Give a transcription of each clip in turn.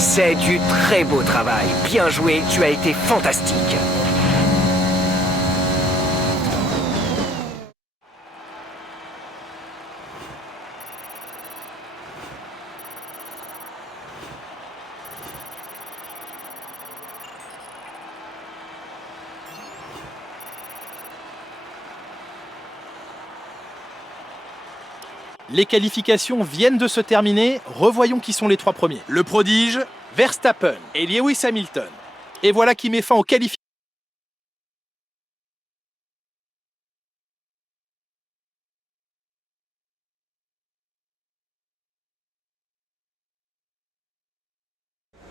C'est du très beau travail. Bien joué, tu as été fantastique. Les qualifications viennent de se terminer, revoyons qui sont les trois premiers. Le prodige, Verstappen et Lewis Hamilton. Et voilà qui met fin aux qualifications.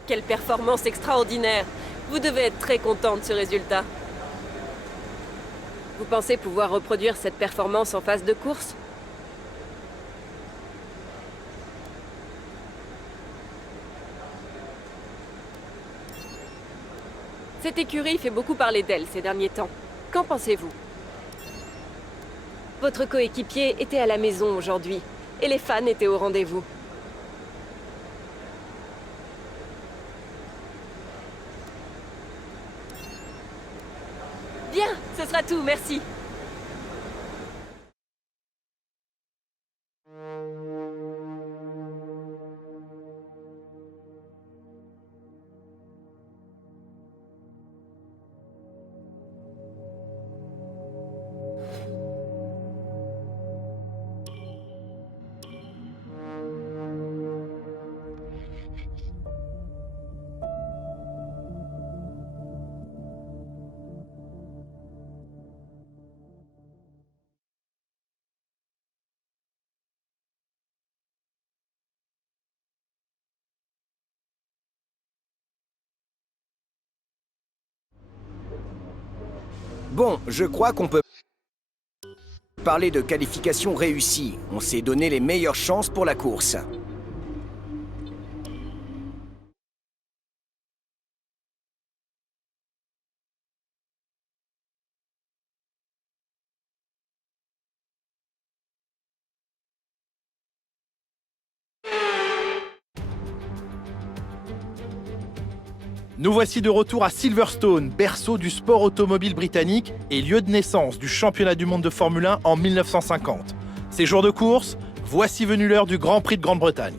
Quelle performance extraordinaire! Vous devez être très content de ce résultat. Vous pensez pouvoir reproduire cette performance en phase de course? Cette écurie fait beaucoup parler d'elle ces derniers temps. Qu'en pensez-vous? Votre coéquipier était à la maison aujourd'hui, et les fans étaient au rendez-vous. Bien, ce sera tout, merci. Bon, je crois qu'on peut parler de qualification réussie. On s'est donné les meilleures chances pour la course. Nous voici de retour à Silverstone, berceau du sport automobile britannique et lieu de naissance du championnat du monde de Formule 1 en 1950. Ces jours de course, voici venue l'heure du Grand Prix de Grande-Bretagne.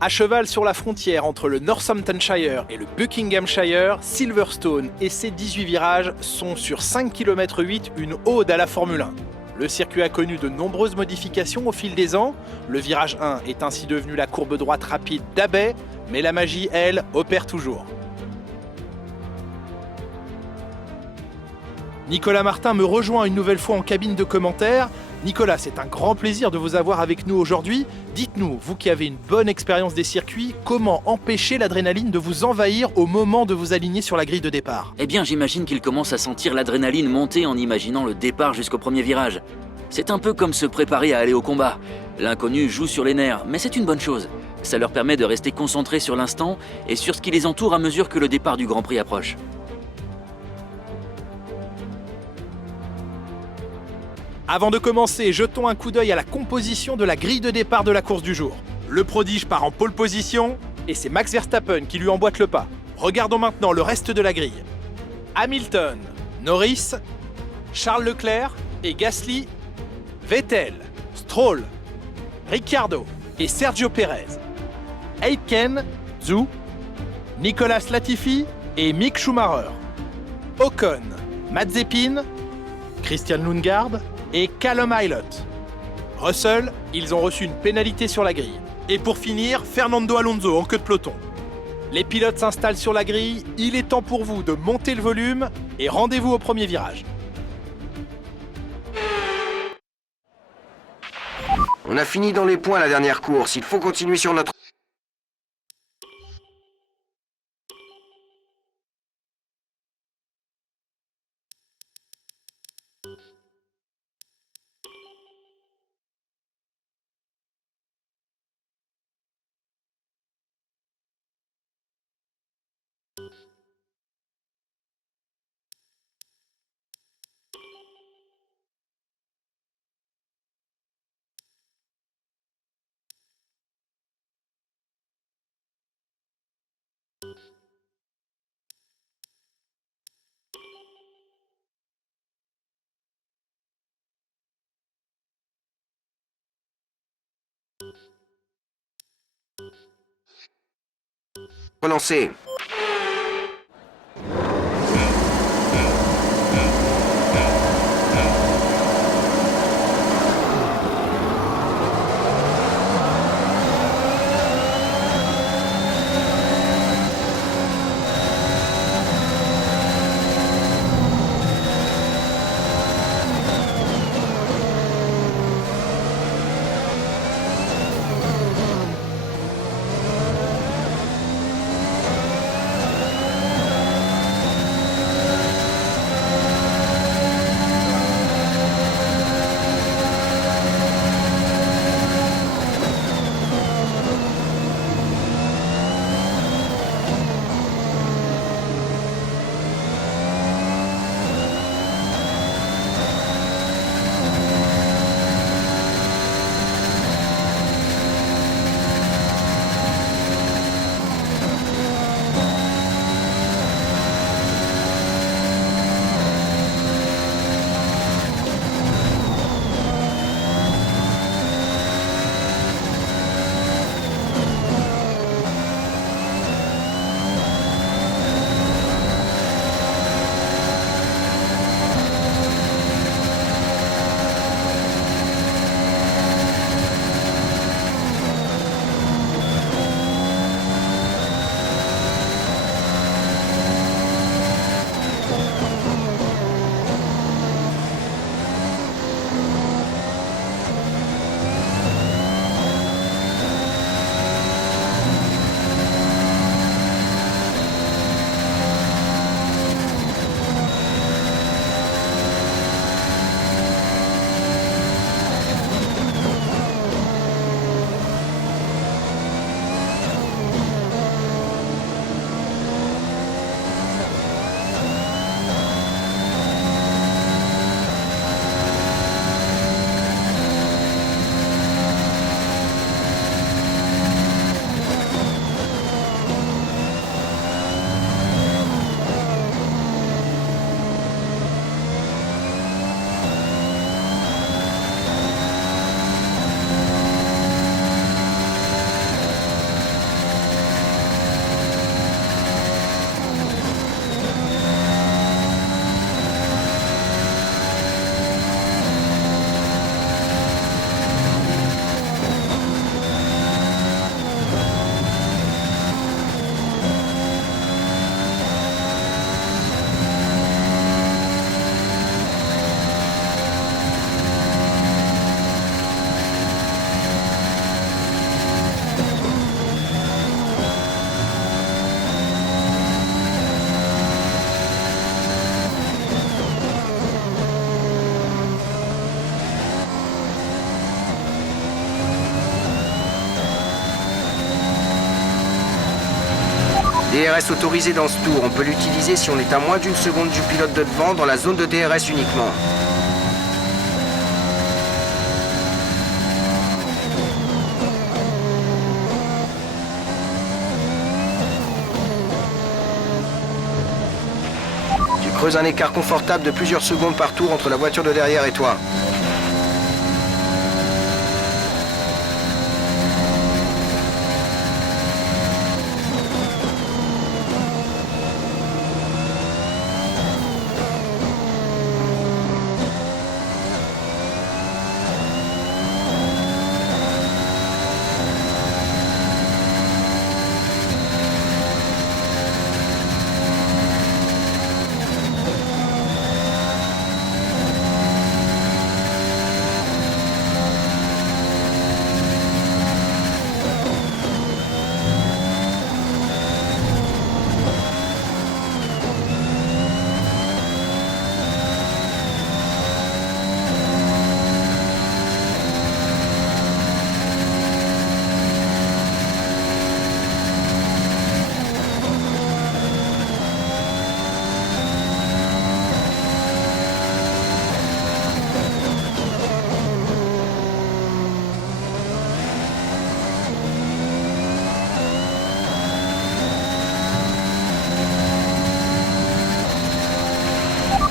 À cheval sur la frontière entre le Northamptonshire et le Buckinghamshire, Silverstone et ses 18 virages sont sur 5,8 km une ode à la Formule 1. Le circuit a connu de nombreuses modifications au fil des ans. Le virage 1 est ainsi devenu la courbe droite rapide d'Abbey, mais la magie, elle, opère toujours. Nicolas Martin me rejoint une nouvelle fois en cabine de commentaires. Nicolas, c'est un grand plaisir de vous avoir avec nous aujourd'hui. Dites-nous, vous qui avez une bonne expérience des circuits, comment empêcher l'adrénaline de vous envahir au moment de vous aligner sur la grille de départ? Eh bien, j'imagine qu'il commence à sentir l'adrénaline monter en imaginant le départ jusqu'au premier virage. C'est un peu comme se préparer à aller au combat. L'inconnu joue sur les nerfs, mais c'est une bonne chose. Ça leur permet de rester concentrés sur l'instant et sur ce qui les entoure à mesure que le départ du Grand Prix approche. Avant de commencer, jetons un coup d'œil à la composition de la grille de départ de la course du jour. Le prodige part en pole position et c'est Max Verstappen qui lui emboîte le pas. Regardons maintenant le reste de la grille. Hamilton, Norris, Charles Leclerc et Gasly, Vettel, Stroll, Ricciardo et Sergio Perez, Aitken, Zhou, Nicolas Latifi et Mick Schumacher, Ocon, Mazepin, Christian Lundgaard et Callum Ilott. Russell, ils ont reçu une pénalité sur la grille. Et pour finir, Fernando Alonso en queue de peloton. Les pilotes s'installent sur la grille, il est temps pour vous de monter le volume et rendez-vous au premier virage. On a fini dans les points à la dernière course. Il faut continuer sur notre Relancez. DRS autorisé dans ce tour. On peut l'utiliser si on est à moins d'une seconde du pilote de devant dans la zone de DRS uniquement. Tu creuses un écart confortable de plusieurs secondes par tour entre la voiture de derrière et toi.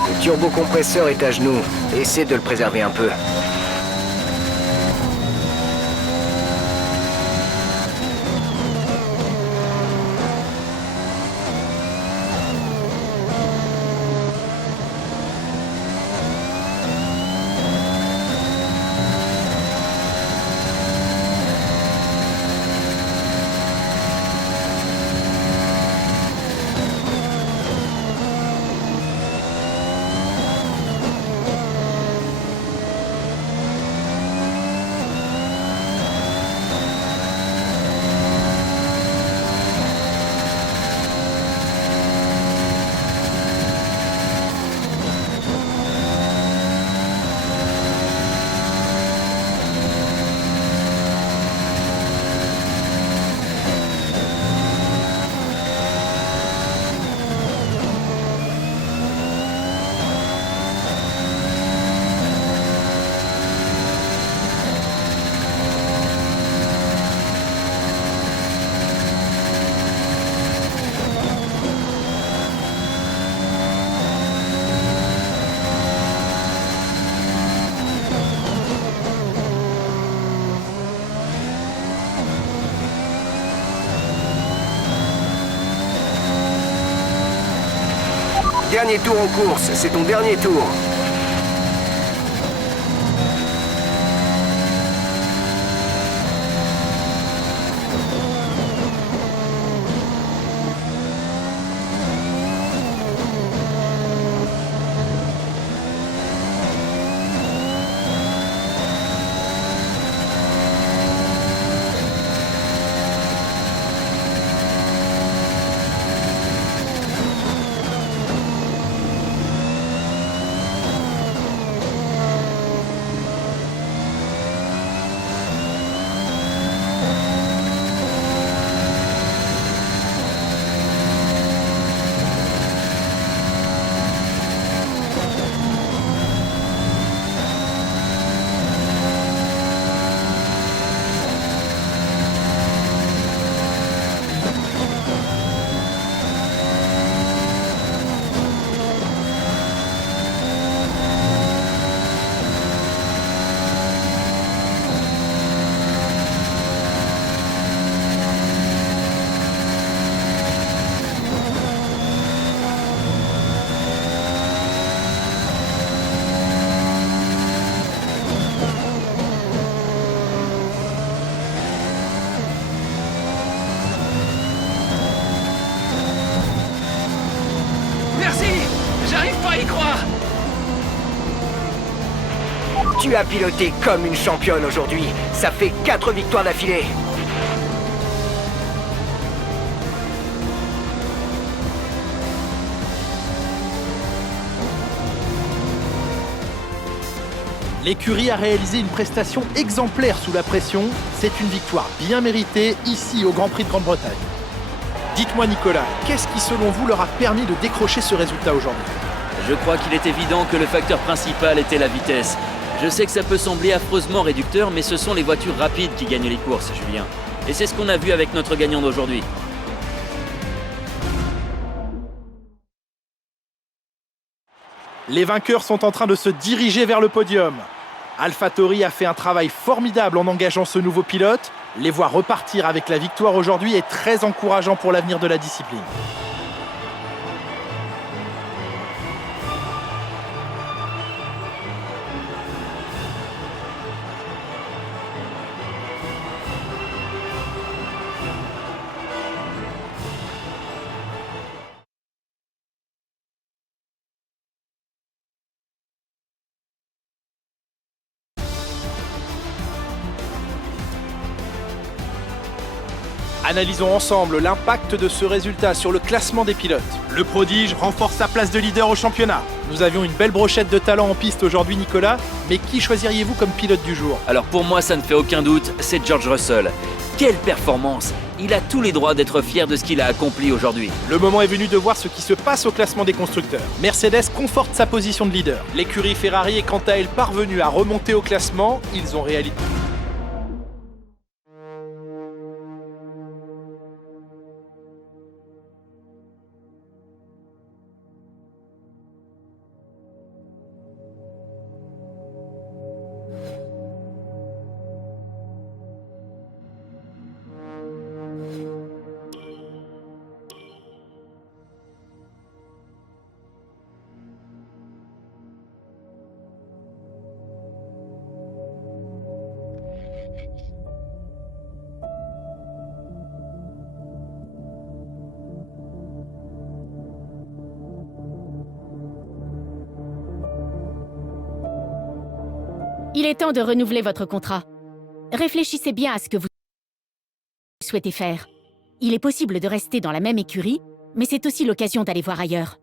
Le turbocompresseur est à genoux. Essaie de le préserver un peu. Dernier tour en course, c'est ton dernier tour. Tu as piloté comme une championne aujourd'hui. Ça fait 4 victoires d'affilée. L'écurie a réalisé une prestation exemplaire sous la pression. C'est une victoire bien méritée ici au Grand Prix de Grande-Bretagne. Dites-moi Nicolas, qu'est-ce qui selon vous leur a permis de décrocher ce résultat aujourd'hui? Je crois qu'il est évident que le facteur principal était la vitesse. Je sais que ça peut sembler affreusement réducteur, mais ce sont les voitures rapides qui gagnent les courses, Julien. Et c'est ce qu'on a vu avec notre gagnant d'aujourd'hui. Les vainqueurs sont en train de se diriger vers le podium. AlphaTauri a fait un travail formidable en engageant ce nouveau pilote. Les voir repartir avec la victoire aujourd'hui est très encourageant pour l'avenir de la discipline. Analysons ensemble l'impact de ce résultat sur le classement des pilotes. Le prodige renforce sa place de leader au championnat. Nous avions une belle brochette de talent en piste aujourd'hui, Nicolas, mais qui choisiriez-vous comme pilote du jour? Alors pour moi, ça ne fait aucun doute, c'est George Russell. Quelle performance! Il a tous les droits d'être fier de ce qu'il a accompli aujourd'hui. Le moment est venu de voir ce qui se passe au classement des constructeurs. Mercedes conforte sa position de leader. L'écurie Ferrari est quant à elle parvenue à remonter au classement. Ils ont réalisé... Il est temps de renouveler votre contrat. Réfléchissez bien à ce que vous souhaitez faire. Il est possible de rester dans la même écurie, mais c'est aussi l'occasion d'aller voir ailleurs.